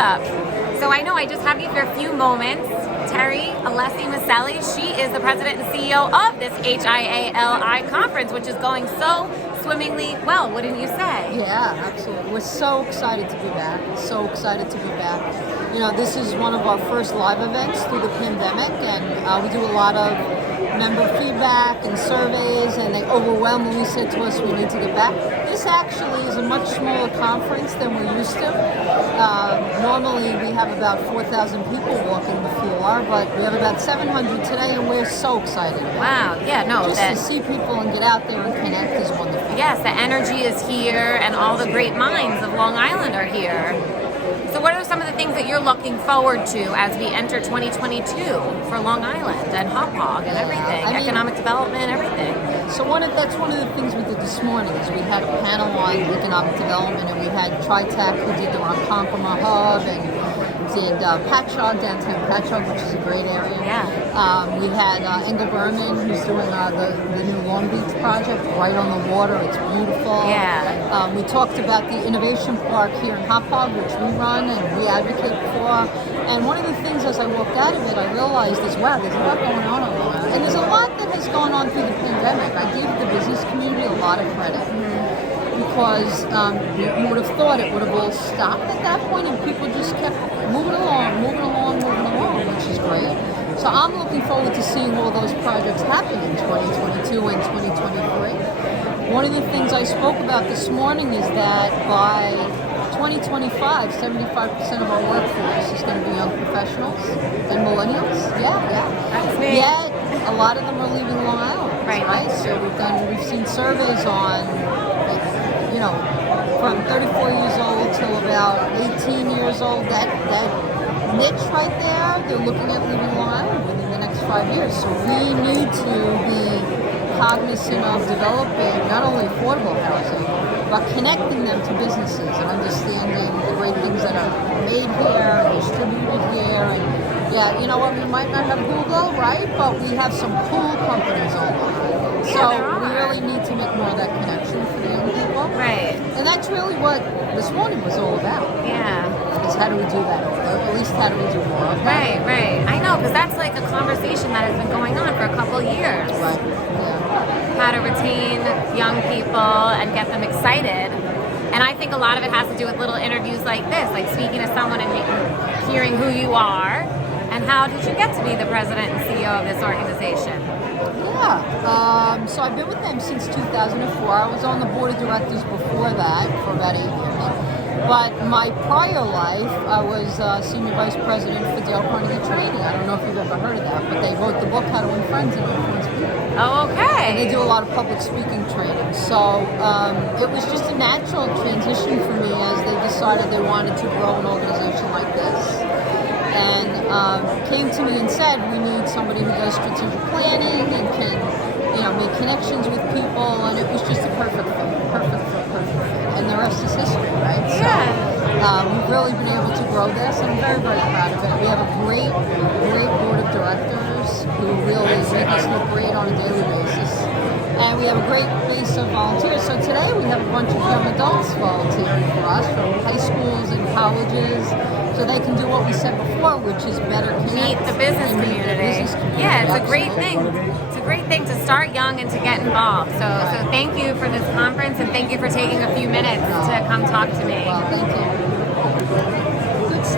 startup. So I know I just have you for a few moments. Terri Alessi Miceli, she is the president and CEO of this HIA-LI conference, which is going so swimmingly well, wouldn't you say? Yeah, absolutely. We're so excited to be back. So excited to be back. You know, this is one of our first live events through the pandemic, and we do a lot of member feedback and surveys, and they overwhelmingly said to us we need to get back. This actually is a much smaller conference than we're used to. Normally we have about 4,000 people walking the floor, but we have about 700 today, and we're so excited. Wow, yeah, no. Just to see people and get out there and connect is wonderful. Yes, the energy is here, and all the great minds of Long Island are here. So what are some of the things that you're looking forward to as we enter 2022 for Long Island and Hop Hog and everything, economic development, everything? So that's one of the things we did this morning is we had a panel on economic development, and we had TriTech who did the Ronkonkoma Hub, and did Patchogue, downtown Patchogue, which is a great area. Yeah. We had Engel Berman, who's doing the new Long Beach project right on the water. It's beautiful. Yeah. We talked about the Innovation Park here in Hop Hog, which we run and we advocate for. And one of the things as I walked out of it, I realized is, wow, there's a lot going on over there. And there's a lot that has gone on through the pandemic. I give the business community a lot of credit. Because you would have thought it would have all stopped at that point, and people just kept moving along, which is great. So I'm looking forward to seeing all those projects happen in 2022 and 2023. One of the things I spoke about this morning is that by 2025, 75% of our workforce is going to be young professionals and millennials. Yeah. That's me. Yet a lot of them are leaving Long Island. Right. So we've seen surveys on, from 34 years old till about 18 years old, that niche right there, they're looking at leaving Long Island within the next 5 years. So we need to be cognizant of developing not only affordable housing, but connecting them to businesses and understanding the great things that are made here and distributed here. And yeah, you know what, we might not have Google, right? But we have some cool companies on Long Island. So we really need to make more of that connection for the young people. Right. And that's really what this morning was all about. Yeah. Is how do we do that? Or at least how do we do more of that? Right. I know, because that's like a conversation that has been going on for a couple of years. Right. Yeah. How to retain young people and get them excited. And I think a lot of it has to do with little interviews like this, like speaking to someone and hearing who you are. And how did you get to be the president and CEO of this organization? Yeah, so I've been with them since 2004. I was on the board of directors before that for about 8 years. But my prior life, I was senior vice president for Dale Carnegie Training. I don't know if you've ever heard of that, but they wrote the book How to Win Friends and Influence People. Oh, okay. And they do a lot of public speaking training. So it was just a natural transition for me as they decided they wanted to grow an organization like this. And came to me and said, we need somebody who does strategic planning and can, make connections with people, and it was just a perfect fit. And the rest is history, right? Yeah. So we've really been able to grow this, and I'm very, very proud of it. We have a great board of directors who really make us look great on a daily basis. And we have a great base of volunteers. So today we have a bunch of young adults volunteering for us from high schools and colleges, so they can do what we said before, which is better meet the business community. Yeah, it's a great thing. It's a great thing to start young and to get involved. So thank you for this conference, and thank you for taking a few minutes to come talk to me. Well, thank you.